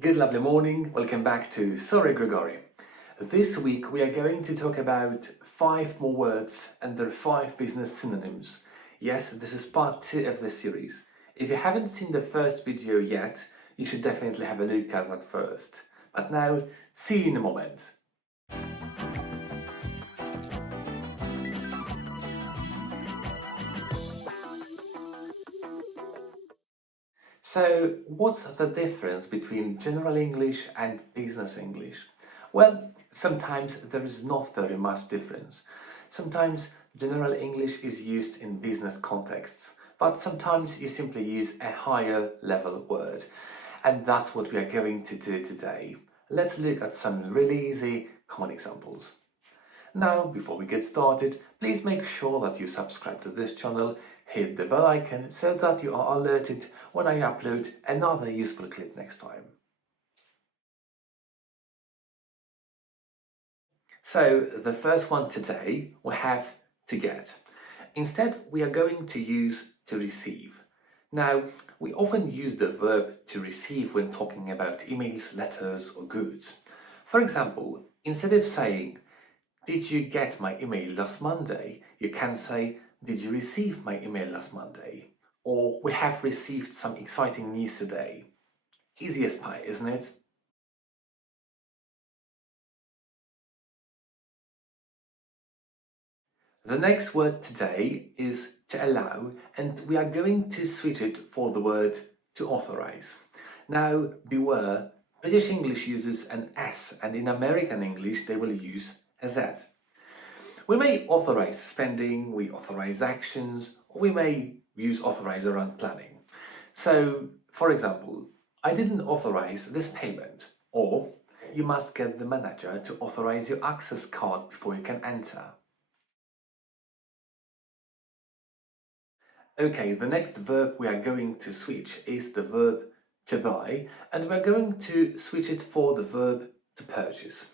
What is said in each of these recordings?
Good lovely morning, welcome back to Sorry Grigori. This week we are going to talk about 5 more words and their 5 business synonyms. Yes, this is part 2 of the series. If you haven't seen the first video yet, you should definitely have a look at that first. But now, see you in a moment. So, what's the difference between general English and business English? Well, sometimes there is not very much difference. Sometimes general English is used in business contexts, but sometimes you simply use a higher level word. And that's what we are going to do today. Let's look at some really easy common examples. Now, before we get started, please make sure that you subscribe to this channel, hit the bell icon so that you are alerted when I upload another useful clip next time. So, the first one today we have to get. Instead, we are going to use to receive. Now, we often use the verb to receive when talking about emails, letters, or goods. For example, instead of saying, "Did you get my email last Monday?" you can say, "Did you receive my email last Monday?" Or, "We have received some exciting news today." Easy as pie, isn't it? The next word today is to allow, and we are going to switch it for the word to authorize. Now, beware, British English uses an S, and in American English they will use a Z. We may authorize spending, we authorize actions, or we may use authorize around planning. So, for example, "I didn't authorize this payment," or "You must get the manager to authorize your access card before you can enter." Okay, the next verb we are going to switch is the verb to buy, and we're going to switch it for the verb to purchase.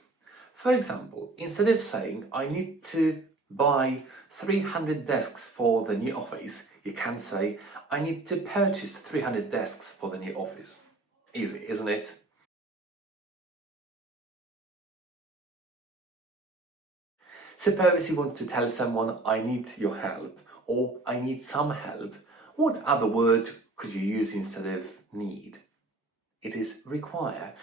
For example, instead of saying, "I need to buy 300 desks for the new office," you can say, "I need to purchase 300 desks for the new office." Easy, isn't it? Suppose you want to tell someone, "I need your help," or "I need some help." What other word could you use instead of need? It is require.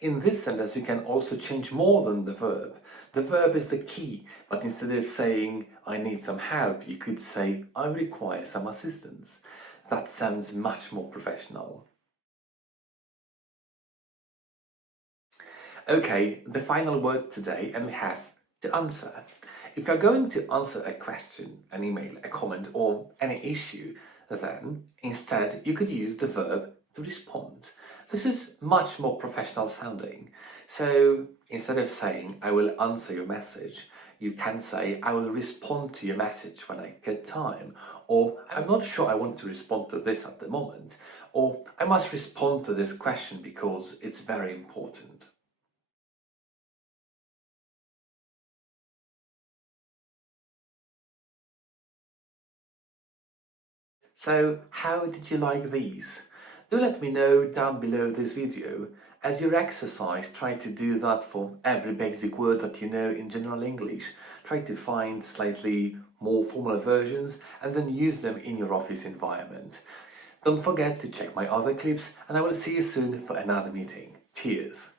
In this sentence, you can also change more than the verb. The verb is the key, but instead of saying, "I need some help," you could say, "I require some assistance." That sounds much more professional. Okay, the final word today, and we have to answer. If you're going to answer a question, an email, a comment, or any issue, then instead you could use the verb to respond. This is much more professional sounding. So instead of saying, "I will answer your message," you can say, "I will respond to your message when I get time," or "I'm not sure I want to respond to this at the moment," or "I must respond to this question because it's very important." So, how did you like these? Do let me know down below this video. As your exercise, try to do that for every basic word that you know in general English. Try to find slightly more formal versions and then use them in your office environment. Don't forget to check my other clips, and I will see you soon for another meeting. Cheers!